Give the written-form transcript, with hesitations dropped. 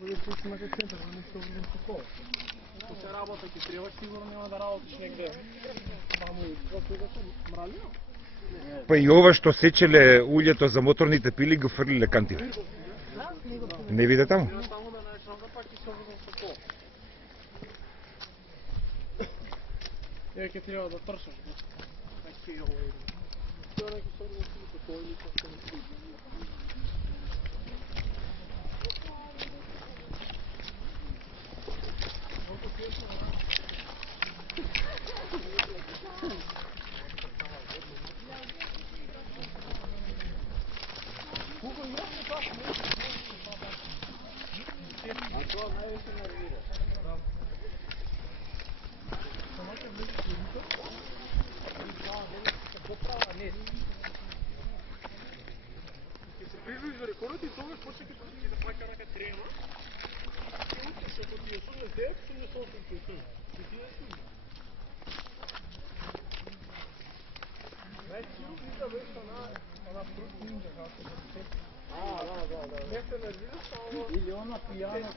Бъде, че си имате център, но не сте вървим такова. Ако се работа ти трябва, сигурно няма да работиш негде. Само и това се мрали? Па и ова што сечеле уљето за моторните пили го фрлиле кантиве. Не виде таму? Само да најшам да пак и се вървим такова. Ке трябва да тръщаш. Така и ovo ide. Това неки се вървим такова или какво не си. Приближи за рекордът и тогаш почне като си да плака рака трема. Защото ти е сумно 9, сумно 8 култури. И ти е сумно. Значи, влиза беше она фрут нинджа, както се сети. Да. Не се нервира, само... Или она пияна.